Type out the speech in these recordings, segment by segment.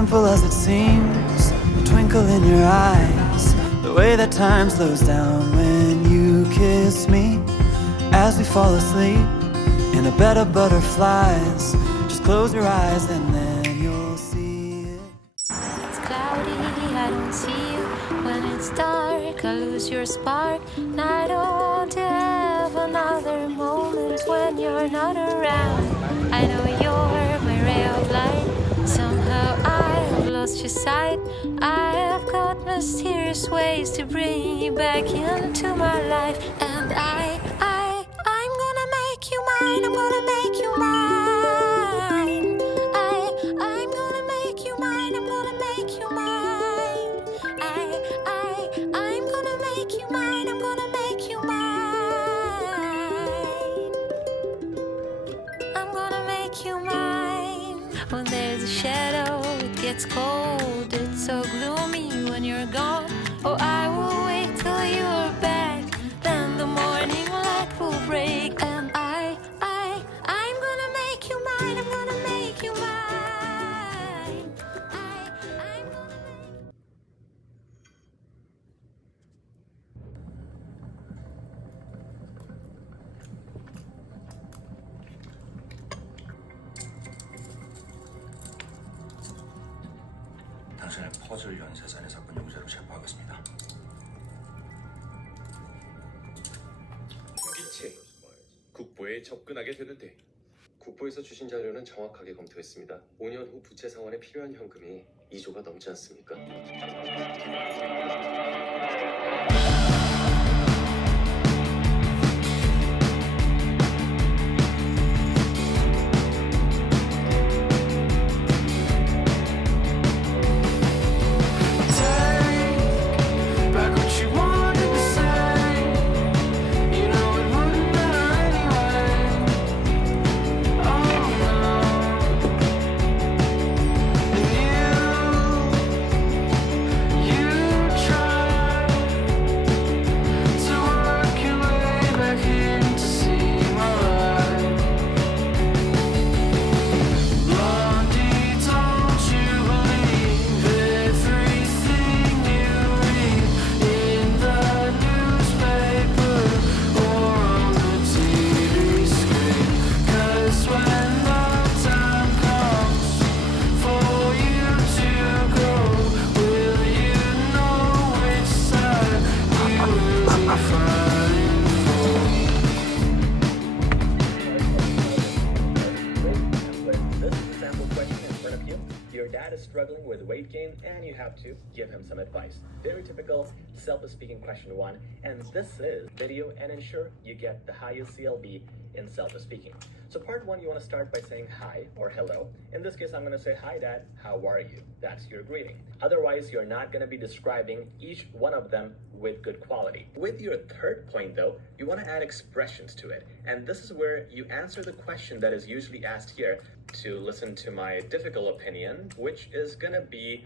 simple as it seems, the twinkle in your eyes, the way that time slows down when you kiss me. As we fall asleep in a bed of butterflies, just close your eyes and then you'll see it. It's cloudy, I don't see you. When it's dark, I lose your spark. And I don't have another moment when you're not around. I know you're my ray of light. Somehow I've lost your sight. I have got mysterious ways to bring you back into my life. And I'm gonna make you mine. I'm gonna make you mine. I'm gonna make you mine. I'm gonna make you mine. I'm gonna make you mine. I'm gonna make you mine. I'm gonna make you mine. When there's a shadow, it gets cold. It's so gloomy when you're gone. Oh, I will wait till you're back. Then the morning light will break. And I'm gonna make you mine. I'm gonna make you mine. I'm gonna make. 당신을 퍼즐 연쇄살인 사건 용죄로 체포하겠습니다. 김기치 국보에 접근하게 되는데 국보에서 주신 자료는 정확하게 검토했습니다. 5년 후 부채 상환에 필요한 현금이 2조가 넘지 않습니까? Back what you wanted to say, you know it wouldn't matter anyway. Oh no. And you try to work your way back in to see my light. Blondie, don't you believe everything you read in the newspaper or on the TV screen? 'Cause when the time comes for you to go, will you know which side you will be fighting for? This is a sample question in front of you. Your dad is struggling with weight gain and you have to give him some advice. Very typical self-speaking question one, and this is video and ensure you get the highest CLB in self-speaking. So part one, you want to start by saying hi or hello. In this case, I'm going to say, hi dad, how are you? That's your greeting. Otherwise, you're not going to be describing each one of them with good quality. With your third point though, you want to add expressions to it. And this is where you answer the question that is usually asked here to listen to my difficult opinion, which is going to be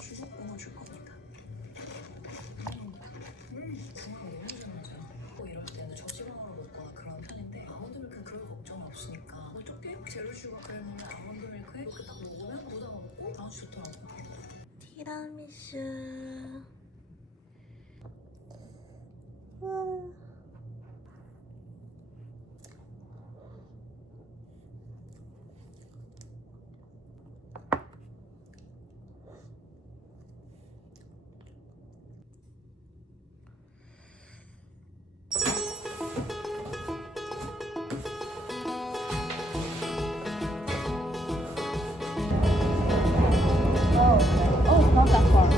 주소권을 줄 겁니다. 이럴 때는 저지방으로 먹거나 그런 편인데 아몬드 밀크는 그럴 걱정 없으니까 적게 제로 슈거 크림이랑 아몬드 밀크 이렇게 딱 먹으면 부담 없고 아주 좋더라고. 티라미수. Oh, it's not that far.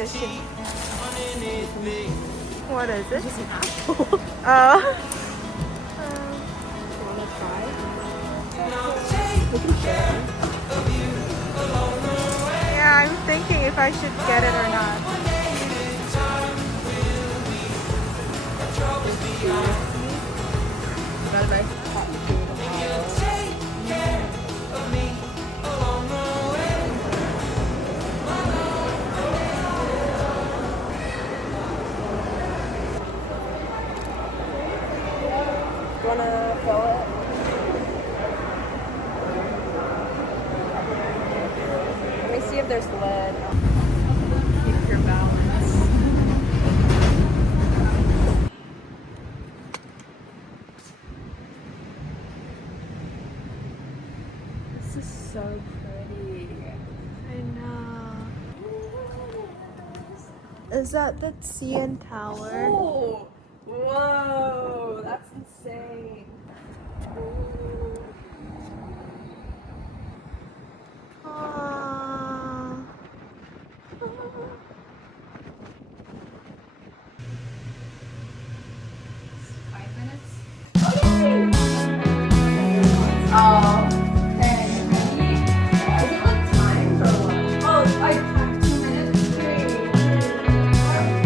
machine. What is it? Oh. Wanna try? Yeah, I'm thinking if I should get it or not. Got a nice hot food. Wanna fill it? Let me see if there's lead. Keep your balance. This is so pretty. I know. Is that the CN Tower? Oh! Whoa! That's insane. Aww. 5 minutes. Oh. Okay. Ready? Is it like timed or what? Oh, I have 2 minutes. 3, 2,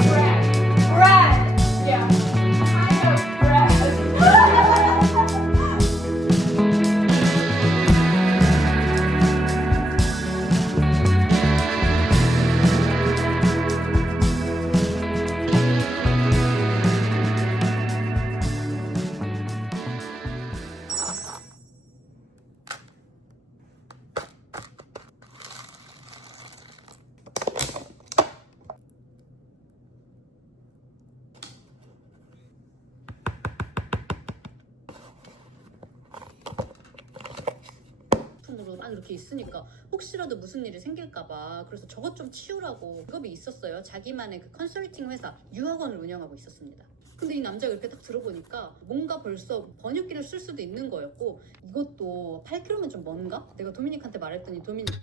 1. Bread. Yeah. Kind of bread. 으로 막 이렇게 있으니까 혹시라도 무슨 일이 생길까봐 그래서 저것 좀 치우라고 직업이 있었어요. 자기만의 그 컨설팅 회사 유학원을 운영하고 있었습니다. 근데 이 남자가 이렇게 딱 들어보니까 뭔가 벌써 번역기를 쓸 수도 있는 거였고 이것도 8km면 좀 먼가? 내가 도미닉한테 말했더니 도미닉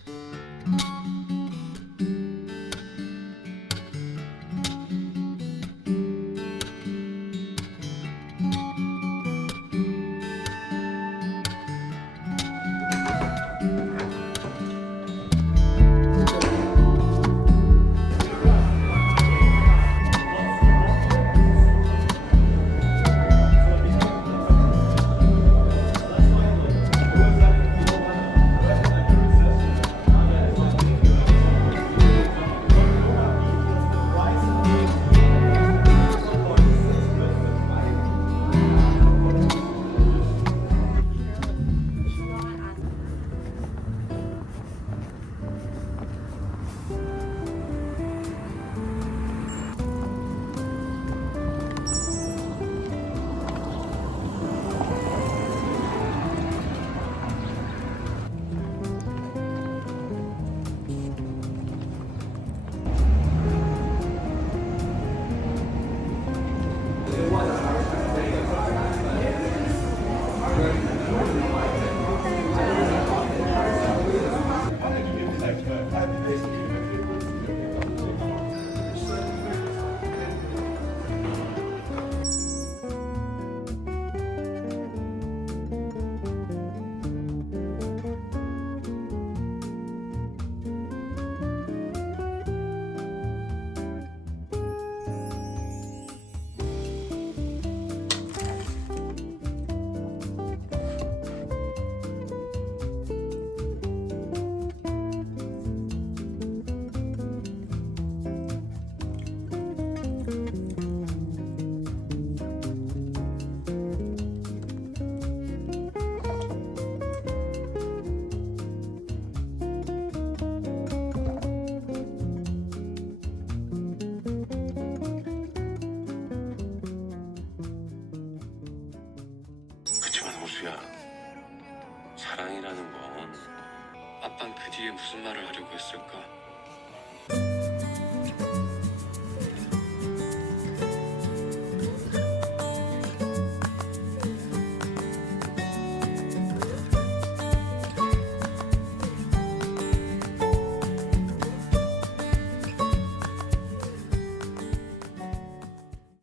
사랑이라는 건 아빠는 그 뒤에 무슨 말을 하려고 했을까?